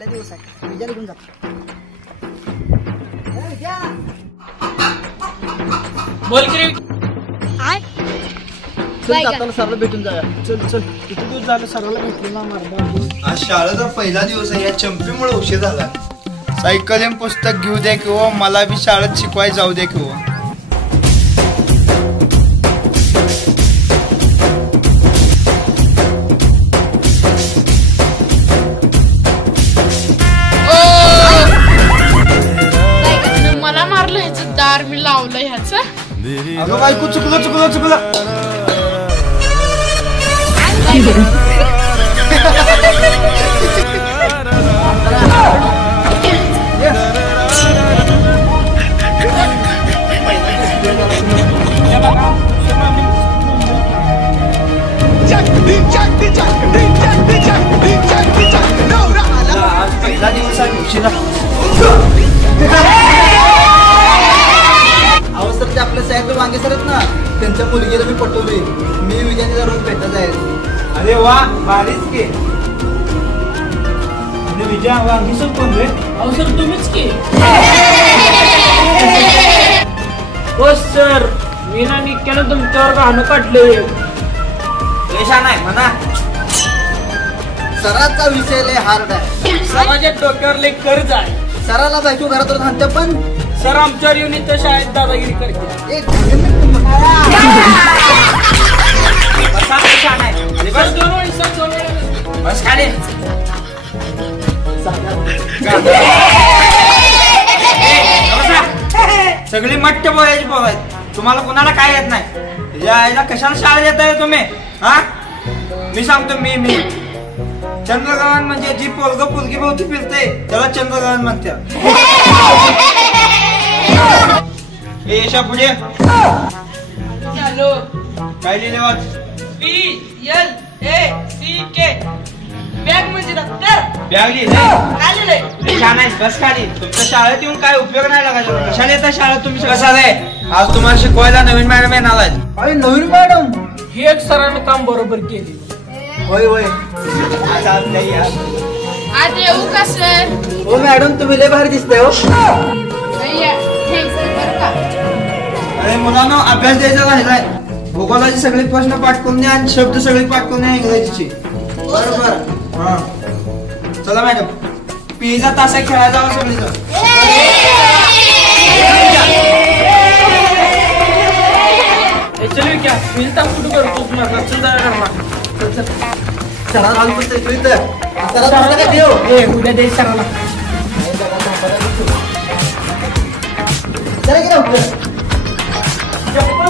पहिला दिवस आहे, विजयाला घेऊन जातो. बोल की रे. चल जाताना सरला भेटून जाऊया. चल चल, किती दिवस झालं सरला भेटलो ना मारदा. आज शाळेचा पहिला दिवस आहे, या चंपीमुळे उशीर झाला. सायकल आणि पुस्तक घेऊ द्या किंवा मला बी शाळेत शिकवाय जाऊ द्या किंवा. मला मारलं ह्याचं दार मी लावलं ह्याच. अगं बायको, चुकलं चुकलं चुकलं. पहिला दिवस आहे, उशिरा. अहो सर, ते आपल्या साहेब वांगे सर आहेत ना, त्यांच्या मुलगीला मी पटवली. मी विजयाला रोज भेटत आहे. अरे वा, भारीच की. विजय वांगी सर कोण रे? अहो सर तुम्हीच की. हो सर, मी ना निक्यानं तुमच्यावर गाणं काढले. रेषा नाही म्हणा. सराचा विषय लय हार्ड आहे. समाजात डोक्यावर लय कर्ज आहे. सराला बायको घरात राहते पण सर आमच्यावर येऊन इथं शाळेत दादागिरी करते. एक बसा, रेषा नाही. सर, दोन वेळी सर, दोन वेळी. बस खाली. सगळी मट्ट बोलायची बोलायची. तुम्हाला कोणाला काय येत नाही. यायला कशाला शाळेत येत आहे तुम्ही? हा, मी सांगतो. मी चंद्रग्रहण म्हणजे जी पोरग पोरगी भोवती फिरते त्याला चंद्रग्रहण म्हणते. यशा पुढे हॅलो. काय लिहिले वाच. PLACK. बॅग म्हणजे दप्तर. बॅग लिहिले. काय लिहिलंय? छान आहे. बस खाली. तुमच्या शाळेत येऊन काय उपयोग नाही लागायचा. कशाला येतात शाळेत तुम्ही? कसं आहे, आज तुम्हाला शिकवायला नवीन मॅडम येणार आहेत. अरे नवीन मॅडम. हे एक सरांनं काम बरोबर केले. होय होय. आज येऊ का सर? हो मॅडम, तुम्ही लय भारी दिसताय. हो अरे मुलांनो, अभ्यास द्यायचा राहिलाय. भूगोलाचे सगळे प्रश्न पाठ करून द्या आणि शब्द सगळे पाठ करून द्या इंग्रजीचे. बरोबर. हा, चला मॅडम. पीचा तास आहे, खेळायला जावं सगळीजण. चल क्या मिलता कुठं करतो तुम्हाला. चल जरा. सरा घालून बसतोय तू इथं. सरा काय देव. उद्या दे सराला. चला की लवकर.